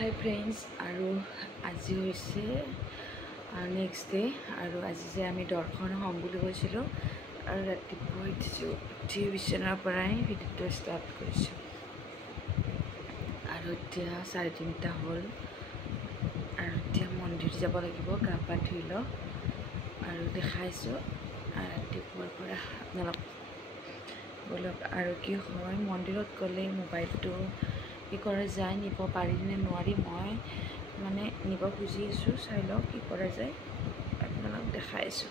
hi friends और आज next day और आज जे आम दर्शन हम गई और रातिपुवा उठी बिचनार भिडिओ स्टार्ट कर 3:30 हल और मंदिर যাব লাগিব গা পা ধুই ল और देखाइছো रातिपुवार आपनालोक बोलक और कि है मंदिर गले मोबाइल तो कि करा जाए निब पारि ने नोवारी मैं माने निब खुजी आसो चाइ लो कि करा जाए आपनालोक देखाइছো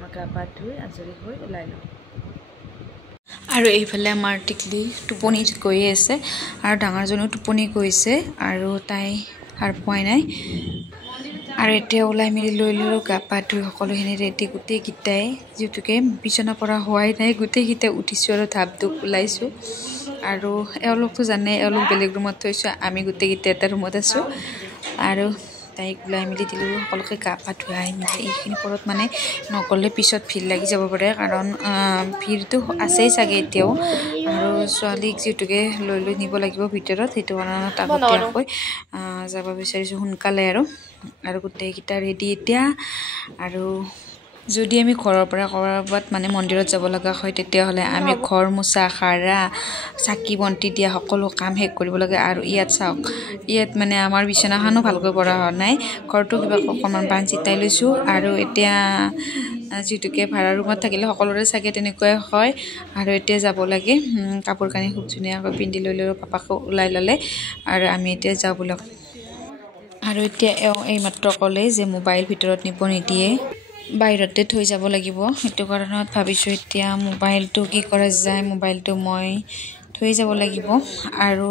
मैं गा पा धुई आजरी हो ओलाई लो और ये आमार टिकली टुपनी गई आसे और डांगरजनो टुपनी गईसे और ताई हार पाई ना और इतना ओलाई मिली लो गा पा धुई सकलोखिनि रेडी गोटेकिटाई जिहेतुके बिचना परा होवाई ना गोटेकिटाई उठिছো और धाप धूप ओलाइছো और एलोक तो जाने एलोक बेलेग रूमत थैছো आमी गोटेकिटाई एटा रूमत आसो और ताइक ओलाई मिली दिलो सकलोके गा पा धुवाई मिली এইখিনি পৰত মানে নকলে পিছত ভিৰ লাগি যাব পাৰে কাৰণ ভিৰটো আছেই চাগে এতিয়াও আৰু ছোৱালীক যেটুকে লৈ নিব লাগিব ভিতৰত হেতু কাৰণত আগতীয়াকৈ যাব বিচাৰিছো সোনকালে আৰু গোটেইকিটা ৰেডি এতিয়া আৰু যদি আমি ঘৰৰ পৰা কৰবাত মানে মন্দিৰত যাব লগা হয় তেতিয়া হলে আমি ঘৰ মুছা খাৰা চাকি বন্তি দিয়া সকলো কাম শেষ কৰিব লাগে আৰু ইয়াত চাওক ইয়াত মানে আমাৰ বিছনাখনো ভালকৈ পৰা হোৱা নাই ঘৰটো কিবা অকমান বান চিতাই লৈছো আৰু এতিয়া যেটুকে ভাড়া ৰুমত থাকিলে সকলোৰে চাগে তেনেকৈ হয় আৰু এতিয়া যাব লাগে কাপোৰ কানি খুব ধুনীয়াকৈ পিন্ধি লৈ পাপাক ওলাই ললে আৰু আমি এতিয়া যাও বলক আৰু এতিয়া এই মাত্ৰ কলে যে মোবাইল ভিতৰত নিব নিদিয়ে বাহিৰতে থৈ যাব লাগিব হেতু কাৰণত ভাবিছো এতিয়া মোবাইলটো কি কৰা যায় মোবাইলটো মই থৈ যাব লাগিব আৰু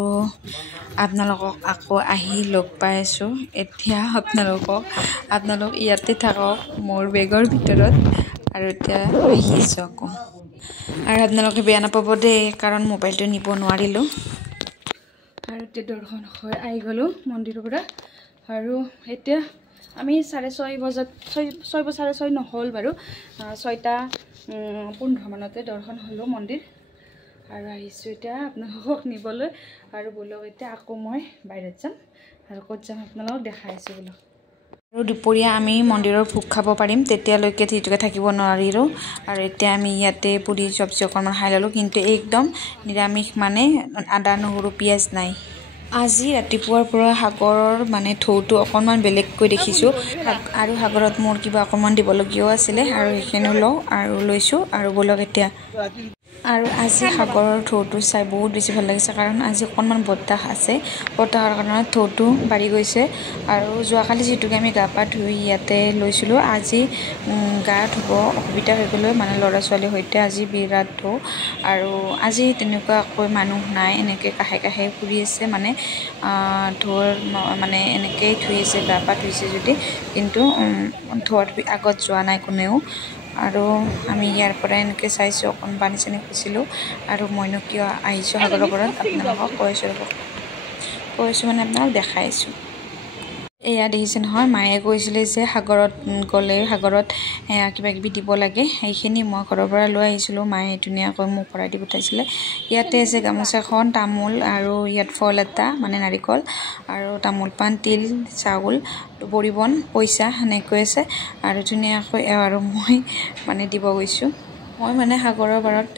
আপোনালোক আকৌ আহি লগ পাইছো এতিয়া আপোনালোক ইয়াতে থাকক মোৰ বেগৰ ভিতৰত আৰু এতিয়া আহিছো আকৌ আৰু আপোনালোকে বেয়া নাপাব দে কাৰণ মোবাইলটো নিব নোৱাৰিলো আৰু এতিয়া দৰ্শন হৈ আহি গলো মন্দিৰৰ পৰা আৰু এতিয়া আমি 6:30 বজাত 6:30 নহল বাৰু 6:15 মানতে দৰ্শন হলো মন্দিৰ আৰু আহিছো এতিয়া আপোনালোকক নিবলৈ আৰু বলক এতিয়া আকৌ মই বাহিৰত যাম আৰু ক'ত যাম আপোনালোকক দেখাইছো বলক আৰু দুপৰীয়া আমি মন্দিৰৰ ভোগ খাব পাৰিম তেতিয়ালৈকে ঠিককৈ থাকিব নোৱাৰিলো আৰু এতিয়া আমি ইয়াতে পুৰি চব্জি অকণমান খাই ললো কিন্তু একদম নিৰামিষ মানে আদা নহৰু পিয়াজ নাই আজি ৰাতিপুৱাৰ পৰা সাগৰৰ মানে ঢৌটো অকণমান বেলেগকৈ দেখিছো আৰু সাগৰত মোৰ কিবা অকণমান দিবলগীয়াও আছিলে আৰু এইখিনি লওঁ আৰু লৈছো আৰু বলক এতিয়া আৰু আজি সাগৰৰ ঢৌটো চাই বহুত বেছি ভাল লাগিছে কাৰণ আজি অকণমান বতাহ আছে বতাহৰ কাৰণে ঢৌটো বাঢ়ি গৈছে আৰু যোৱাকালি যেটুকে আমি গা পা ধুই ইয়াতে লৈছিলো আজি গা ধুব অসুবিধা হৈ গ'লে মানে ল'ৰা ছোৱালীৰ সৈতে আজি বিৰাট ঢৌ আৰু আজি তেনেকুৱাকৈ মানুহ নাই এনেকৈ কাষে কাষে ফুৰি আছে মানে ঢৌৰ মানে এনেকৈ ধুই আছে গা পা ধুইছে যদি কিন্তু ঢৌৰ আগত যোৱা নাই কোনেও আৰু আমি ইয়াৰ পৰা এনেকৈ চাইছো অকণ পানী চানী খুচিলো আৰু মইনো কিয় আহিছো সাগৰৰ পৰা আপোনালোকক কৈছো মানে আপোনাক দেখাইছো এয়া দেখিছে নহয় মায়ে কৈছিলে যে সাগৰত গ'লে সাগৰত কিবা কিবি দিব লাগে সেইখিনি মই ঘৰৰ পৰা লৈ আহিছিলো মায়ে ধুনীয়াকৈ মোক ভৰাই দি পঠাইছিলে ইয়াতে আছে গামোচাখন তামোল আৰু ইয়াত ফল এটা মানে নাৰিকল আৰু তামোল পাণ তিল চাউল পৰিবন পইচা সেনেকৈ আছে আৰু ধুনীয়াকৈ আৰু মই মানে দিব গৈছো মই মানে সাগৰৰ পাৰত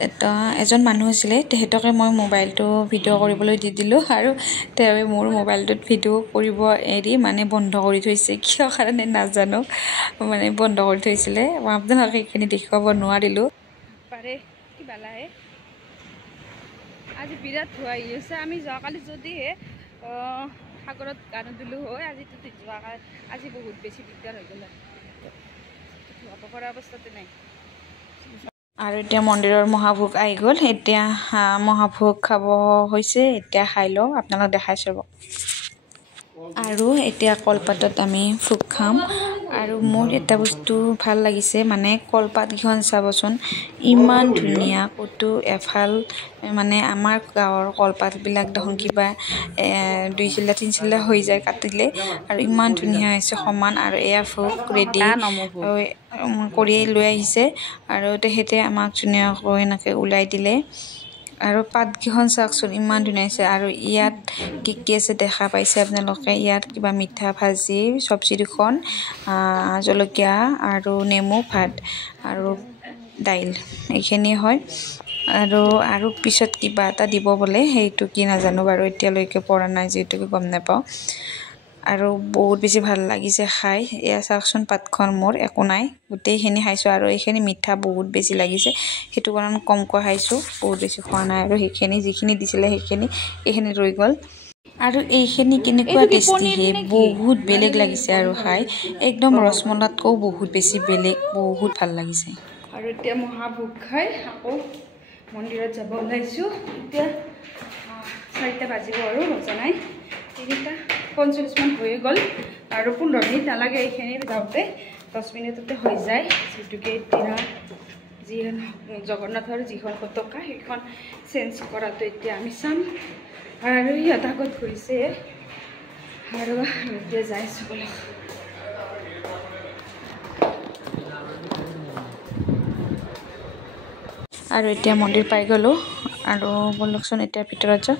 এজন মানুহ আছিলে তেহেতকে মই মোবাইলটো ভিডিঅ' কৰিবলৈ দি দিলো আৰু তেওঁ মোৰ মোবাইলটোত ভিডিঅ' কৰিব এৰি মানে বন্ধ কৰি থৈছে কিয় কাৰণে নাজানো মানে বন্ধ কৰি থৈছিলে মই আপোনালোকক এইখিনি দেখুৱাব নোৱাৰিলো পাৰে কি বালাহে আজি বিৰাট ধুৱাই আছে আমি যোৱাকালি যদিহে সাগৰত গা নুধুলো হয় আজি বহুত বেছি দিগদাৰ হৈ গ'ল ধুৱাব পৰা অৱস্থাতে নাই আৰু এতিয়া মন্দিৰৰ মহাভোগ আহি গ'ল এতিয়া মহাভোগ খাব হৈছে এতিয়া খাই লওঁ আপোনালোক দেখাইছো আৰু এতিয়া কলপাতত আমি ভোগ খাম আৰু মোৰ এটা বস্তু ভাল লাগিছে মানে কলপাতখন চাবচোন ইমান ধুনীয়া কটো এফাল মানে আমাৰ গাঁৱৰ কলপাতবিলাক দেখোন কিবা 2 চিলা 3 চিলা হৈ যায় কাটিলে আৰু ইমান ধুনীয়া হৈছে সমান আৰু এয়া ভোগ ৰেডি কৰি লৈ আহিছে আৰু তেহেতে আমাক ধুনীয়াকৈ এনেকৈ ওলাই দিলে আৰু পাতকেইখন চাওকচোন ইমান ধুনীয়া হৈছে আৰু ইয়াত কি আছে দেখা পাইছে আপোনালোকে ইয়াত কিবা মিঠা ভাজি চব্জি দুখন জলকীয়া আৰু নেমু ভাত আৰু দাইল এইখিনি হয় আৰু পিছত কিবা এটা দিব বোলে সেইটো কি নাজানো বাৰু এতিয়ালৈকে পৰা নাই যিহেতু গম নাপাওঁ আৰু বহুত বেছি ভাল লাগিছে খাই এয়া চাওকচোন পাতখন মোৰ একো নাই গোটেইখিনি খাইছোঁ আৰু এইখিনি মিঠা বহুত বেছি লাগিছে সেইটো কাৰণে কমকৈ খাইছোঁ বহুত বেছি খোৱা নাই আৰু সেইখিনি যিখিনি দিছিলে এইখিনি ৰৈ গ'ল আৰু এইখিনি কেনেকুৱা টেষ্টি হে বহুত বেলেগ লাগিছে আৰু খাই একদম ৰসমলাইতকৈও বহুত বেছি বেলেগ বহুত ভাল লাগিছে আৰু এতিয়া মহাভোগ খাই আকৌ মন্দিৰত যাব ওলাইছোঁ এতিয়া 4টা বাজিব আৰু বজা নাই 3:45 হৈয়ে গ'ল আৰু 15 মিনিট নালাগে এইখিনি যাওঁতে 10 মিনিটতে হৈ যায় যিহেতুকে এতিয়া যি জগন্নাথৰ যিখন পতাকা সেইখন চেঞ্জ কৰাটো এতিয়া আমি চাম আৰু ইয়াত আগত গৈছে আৰু এতিয়া যাই আছোঁ বলক আৰু এতিয়া মন্দিৰ পাই গ'লোঁ আৰু বলকচোন এতিয়া ভিতৰত যাওঁ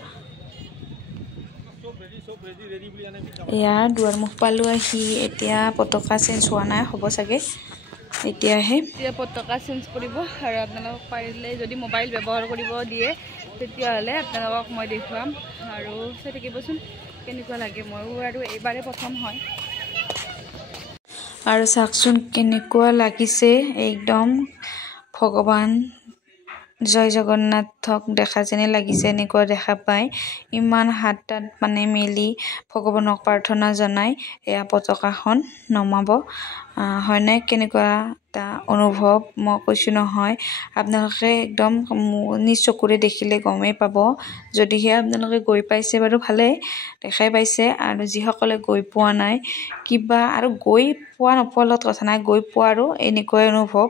এয়া দুৱাৰমুখ পালোঁ আহি এতিয়া পতাকা চেঞ্জ হোৱা নাই হ'ব চাগে এতিয়াহে এতিয়া পতাকা চেঞ্জ কৰিব আৰু আপোনালোকক পাৰিলে যদি মোবাইল ব্যৱহাৰ কৰিব দিয়ে তেতিয়াহ'লে আপোনালোকক মই দেখুৱাম আৰু চাই থাকিবচোন কেনেকুৱা লাগে ময়ো আৰু এইবাৰে প্ৰথম হয় আৰু চাওকচোন কেনেকুৱা লাগিছে একদম ভগৱান জয় জগন্নাথক দেখা যেনে লাগিছে এনেকুৱা দেখা পায় ইমান হাত তাত মানে মেলি ভগৱানক প্ৰাৰ্থনা জনাই এয়া পতাকাখন নমাব হয়নে কেনেকুৱা এটা অনুভৱ মই কৈছোঁ নহয় আপোনালোকে একদম নিজ চকুৰে দেখিলে গমেই পাব যদিহে আপোনালোকে গৈ পাইছে বাৰু ভালেই দেখাই পাইছে আৰু যিসকলে গৈ পোৱা নাই কিবা আৰু গৈ পোৱা নোপোৱাৰ লগত কথা নাই গৈ পোৱা আৰু এনেকুৱাই অনুভৱ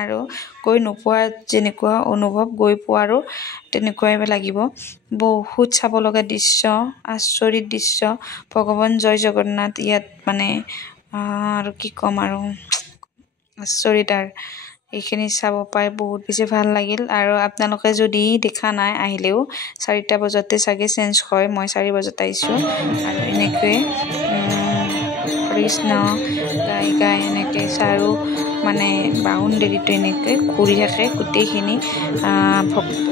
আৰু গৈ নোপোৱা যেনেকুৱা অনুভৱ গৈ পোৱাৰো তেনেকুৱাই লাগিব বহুত চাব লগা দৃশ্য আচৰিত দৃশ্য ভগৱান জয় জগন্নাথ ইয়াত মানে আৰু কি ক'ম আৰু আচৰিত আৰু এইখিনি চাব পাই বহুত বেছি ভাল লাগিল আৰু আপোনালোকে যদি দেখা নাই আহিলেও 4টা বজাতে চাগে চেঞ্জ হয় মই 4 বজাত আহিছোঁ আৰু এনেকৈ কৃষ্ণ গাই এনেকৈ চাৰো মানে বাউণ্ডেৰীটো এনেকৈ ঘূৰি থাকে গোটেইখিনি ভক্ত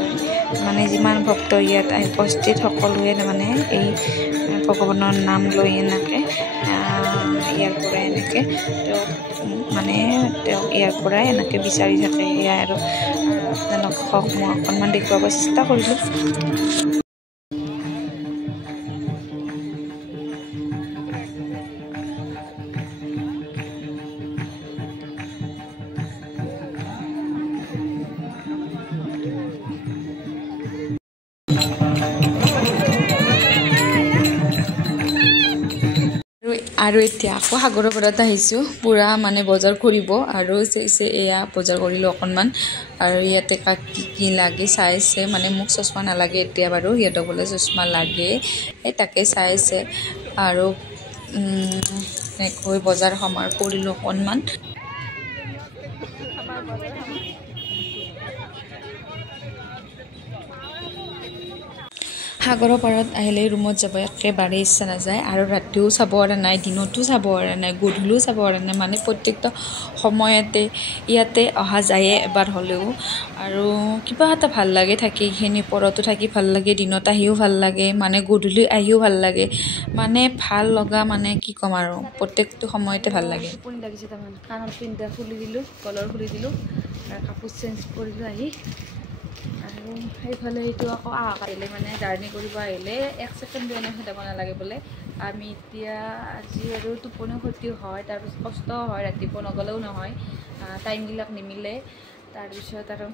মানে যিমান ভক্ত ইয়াত উপস্থিত সকলোৱে মানে এই ভগৱানৰ নাম লৈ এনেকৈ ইয়াৰ পৰা এনেকৈ তেওঁক ইয়াৰ পৰাই এনেকৈ বিচাৰি থাকে সেয়াই আৰু আপোনালোকক মই অকণমান দেখুৱাব চেষ্টা কৰিলোঁ আৰু এতিয়া আকৌ সাগৰৰ পাৰত আহিছোঁ পুৰা মানে বজাৰ কৰিব আৰু এয়া বজাৰ কৰিলোঁ অকণমান আৰু ইয়াতে কি লাগে চাইছে মানে মোক চশমা নালাগে এতিয়া বাৰু সিহঁতক বোলে চশমা লাগে তাকে চাইছে আৰু এনেকৈ বজাৰ সমাৰ কৰিলোঁ অকণমান সাগৰৰ পাৰত আহিলে ৰুমত যাব একেবাৰে ইচ্ছা নাযায় আৰু ৰাতিও চাব পৰা নাই দিনতো চাব পৰা নাই গধূলিও চাব পৰা নাই মানে প্ৰত্যেকটা সময়তে ইয়াতে অহা যায়ে এবাৰ হ'লেও আৰু কিবা এটা ভাল লাগে থাকি এইখিনি ওপৰতো থাকি ভাল লাগে দিনত আহিও ভাল লাগে মানে গধূলি আহিও ভাল লাগে মানে ভাল লগা মানে কি ক'ম আৰু প্ৰত্যেকটো সময়তে ভাল লাগে টোপনি লাগিছে তাৰমানে কাণত পিন্ধা খুলি দিলোঁ গলৰ খুলি দিলোঁ আৰু কাপোৰ চেঞ্জ কৰিলোঁ আহি আৰু সেইফালে সেইটো আকৌ আহিলে মানে জাৰ্ণি কৰিব আহিলে 1 ছেকেণ্ড এনে খেদাব নালাগে বোলে আমি এতিয়া আজি আৰু টোপনি ক্ষতি হয় তাৰপিছত কষ্ট হয় ৰাতিপুৱা নগ'লেও নহয় টাইমবিলাক নিমিলে তাৰপিছত আৰু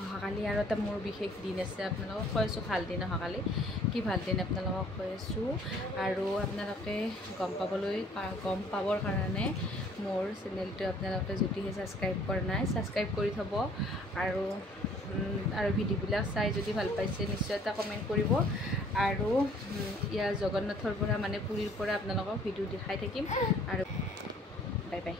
অহাকালি আৰু এটা মোৰ বিশেষ দিন আছে আপোনালোকক কৈ আছোঁ ভাল দিন অহাকালি কি ভাল দিন আপোনালোকক কৈ আছোঁ আৰু আপোনালোকে গম পাবৰ কাৰণে মোৰ চেনেলটো আপোনালোকে যদিহে ছাবস্ক্ৰাইব কৰা নাই ছাবস্ক্ৰাইব কৰি থ'ব আৰু ভিডিঅ'বিলাক চাই যদি ভাল পাইছে নিশ্চয় এটা কমেণ্ট কৰিব আৰু ইয়াৰ জগন্নাথৰ পৰা মানে পুৰীৰ পৰা আপোনালোকক ভিডিঅ' দেখাই থাকিম আৰু বাই বাই